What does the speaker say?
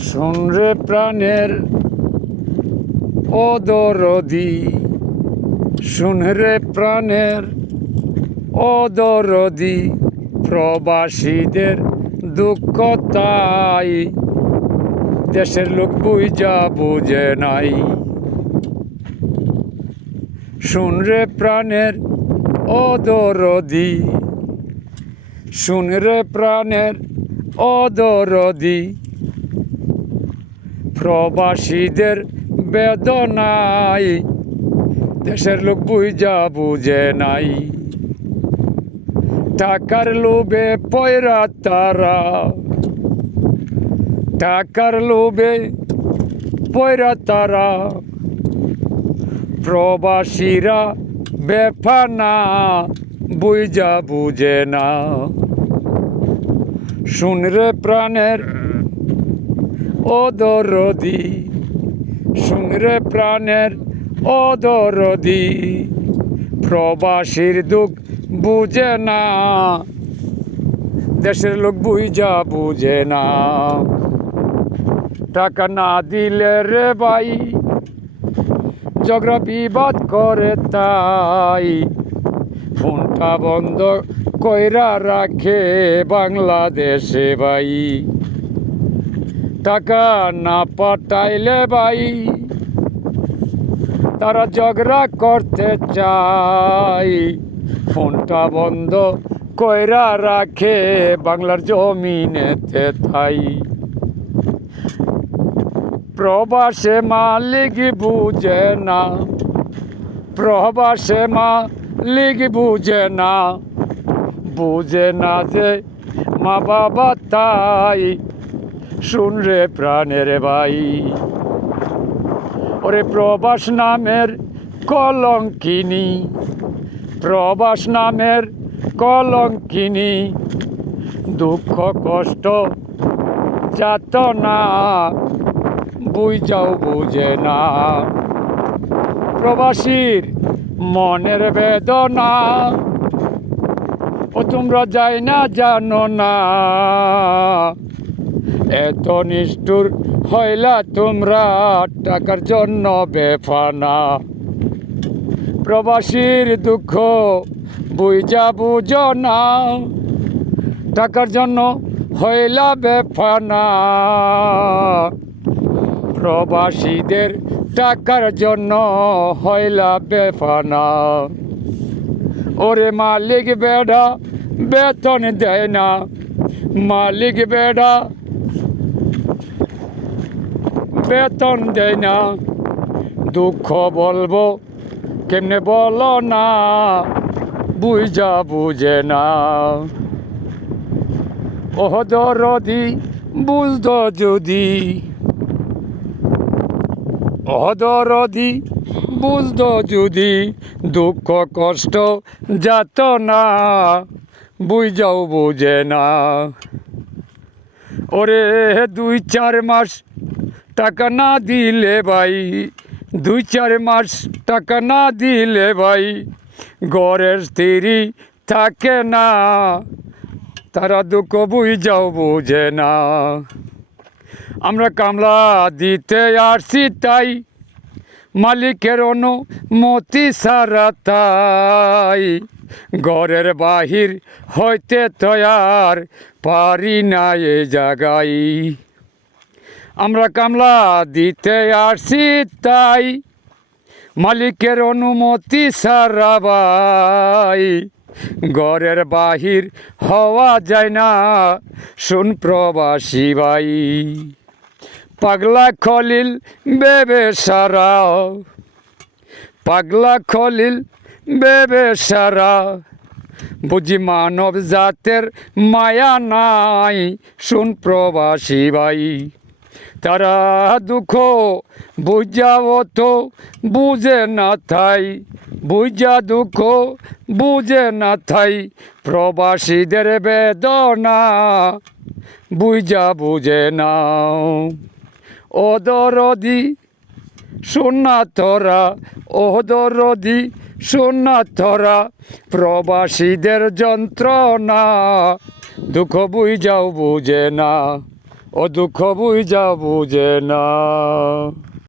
শোন রে প্রাণের ও দরদি, শোন রে প্রাণের ও দরদি, প্রবাসীদের দুঃখ তাই দেশের লোক বুঝা বুঝে নাই। শোন রে প্রাণের ও দরদি, শোন রে প্রাণের ও দরদি, প্রবাসীদের বেদনাই দেশের লোক বুঝা বুঝে নাই। টাকার লোভে পয়রা তারা, টাকার লোভে পয়রা তারা, প্রবাসীরা বেফানা বুঝা বুঝে না। শুন রে প্রাণের ও দরদি, শুন রে প্রাণের ও দরদি, প্রবাসীর দুঃখ বুঝে না দেশের লোক বুঝা বুঝে না। টাকা না দিলে রে ভাই ঝগড়া বিবাদ করে তাই ফোনটা বন্ধ কইরা রাখে বাংলাদেশে ভাই। টাকা না পাঠাইলে ভাই তারা ঝগড়া করতে চায়, ফোনটা বন্ধ কইরা রাখে বাংলার জমিনেতে তাই। প্রবাসে মালিক বুঝে না, প্রবাসে মালিক বুঝে না, বুঝে না যে মা বাবা তাই। শুন রে প্রাণের ভাই, ওরে প্রবাস নামের কলঙ্কিনী, প্রবাস নামের কলঙ্কিনী, দুঃখ কষ্ট যাতনা বুঝাও বুঝে না। প্রবাসীর মনের বেদনা ও তোমরা যাই না জানো না, এত নিষ্ঠুর হইলা তোমরা টাকার জন্য বেফানা। প্রবাসীর দুঃখ বুঝা বুঝো না, টাকার জন্য হইলা বেফানা। প্রবাসীদের টাকার জন্য হইলা বেফানা। ওরে মালিক বেড়া বেতন দেয় না, মালিক বেড়া বেতন দেয় না, দুঃখ বলবো কেমনে বলো না, বুঝা বুঝে না। ওহ দরদি বুঝতো যদি, ওহ দরদি বুঝতো যদি, দুঃখ কষ্ট যাত না বুঝাও বুঝে না। ওরে 2-4 মাস টাকা না দিলে ভাই, 2-4 মাস টাকা না দিলে ভাই ঘরের স্ত্রী থাকে না, তারা দুঃখ বুঝাও বুঝে না। আমরা কামলা দিতে আসছি তাই মালিকের অনুমতি ছাড়া তাই ঘরের বাহির হইতে তয়ার পারি না এ জায়গায়। আমরা কামলা দিতে আসছি তাই মালিকের অনুমতি ছাড়া ভাই ঘরের বাহির হওয়া যায় না। শুন প্রবাসী ভাই, পাগলা খলিল বেবে সারা, পাগলা খলিল বেবে সারা, বুঝি মানব জাতের মায়া নাই। শুন প্রবাসী ভাই, তারা দুঃখ বুঝাও তো বুঝে না থাই, বুঝা দুঃখ বুঝে না থাই, প্রবাসীদের বেদনা বুঝা বুঝে না। ও দরদি শোন না তোরা, ও দরদি শোন না তোরা, প্রবাসীদের যন্ত্রণা দুঃখ বুঝাও বুঝে না। ও দুঃখ বুঝা বুঝে না।